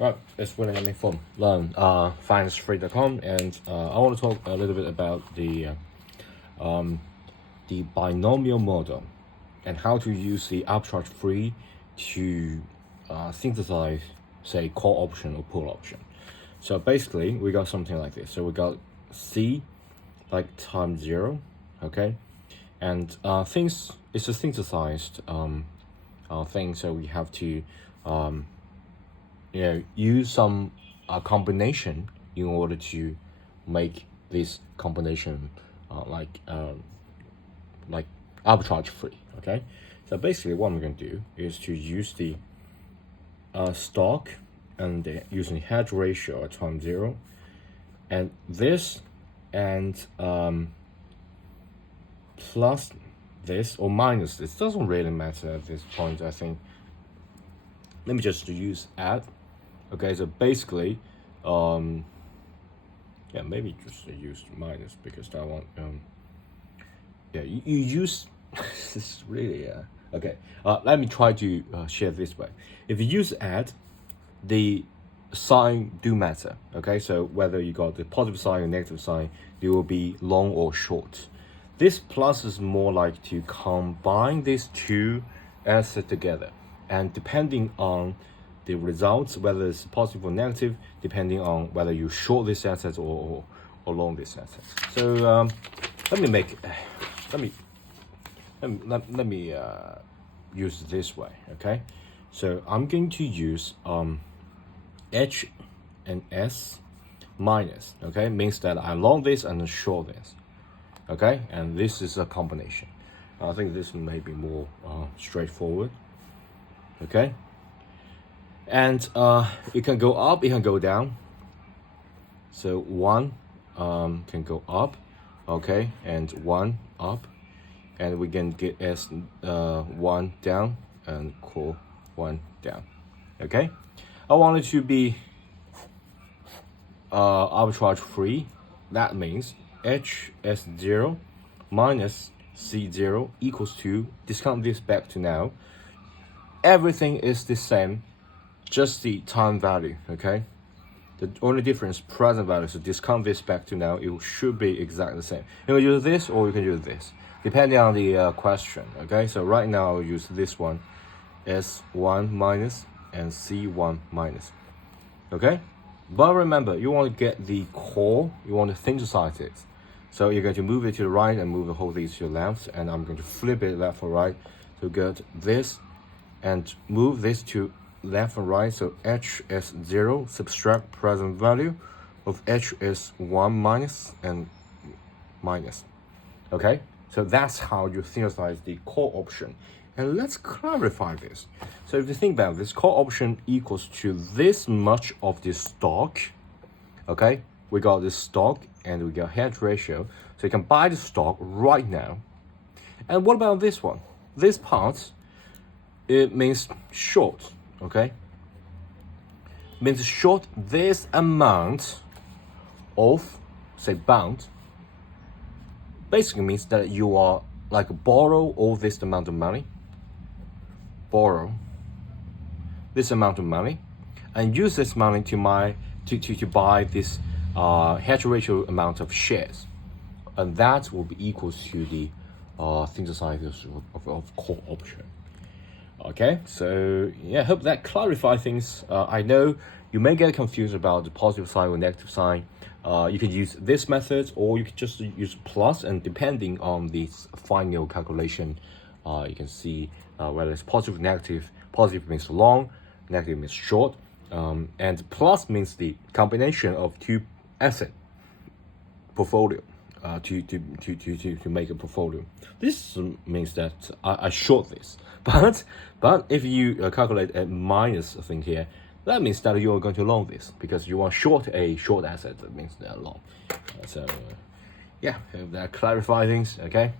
Right, it's William coming from learn finance3.com, and I want to talk a little bit about the binomial model and how to use the arbitrage free to synthesize, say, call option or pull option. So basically, we got something like this. So we got C like times 0, okay, and things it's a synthesized thing. So we have to use some combination in order to make this combination like arbitrage free. Okay, so basically what I'm going to do is to use the stock and using hedge ratio at times 0, and this and plus this or minus this doesn't really matter at this point. I think let me just use add. Okay, so basically, maybe just use minus because I want, you use, this is really, okay, let me try to share this way. If you use add, the sign do matter, okay? So whether you got the positive sign or negative sign, they will be long or short. This plus is more like to combine these two assets together, and depending on the results, whether it's positive or negative, depending on whether you short this asset or long this asset. So let me use it this way. Okay, so I'm going to use H and S minus. Okay, means that I long this and short this. Okay, and this is a combination. I think this may be more straightforward. Okay. And it can go up, it can go down. So 1 can go up, okay, and 1 up, and we can get S 1 down and call 1 down. Okay, I want it to be arbitrage free. That means HS0 minus C0 equals to, discount this back to now, everything is the same, just the time value. Okay, the only difference present value. So discount this back to now, it should be exactly the same. You can use this or you can use this depending on the question. Okay, so right now I'll use this one, S1 minus and C1 minus. Okay, but remember, you want to get the core, you want to synthesize it. So you're going to move it to the right and move the whole thing to the left, and I'm going to flip it left or right to get this and move this to left and right. So H is 0, subtract present value of H is 1 minus and minus. Okay, so that's how you synthesize the call option. And let's clarify this. So if you think about this, call option equals to this much of the stock. Okay, we got this stock and we got hedge ratio. So you can buy the stock right now. And what about this one? This part, it means short. Okay, means short this amount of, say, bound. Basically means that you are like borrow all this amount of money, borrow this amount of money, and use this money to buy this hedge ratio amount of shares, and that will be equal to the synthesizers of call option. Okay, so yeah, hope that clarifies things. I know you may get confused about the positive sign or negative sign. You can use this method, or you can just use plus, and depending on the final calculation, you can see whether it's positive or negative. Positive means long, negative means short, and plus means the combination of two asset portfolio. To make a portfolio. This means that I short this, but if you calculate a minus thing here, that means that you are going to long this because you want short a short asset. That means they're long. So yeah, hope that clarifies things. Okay.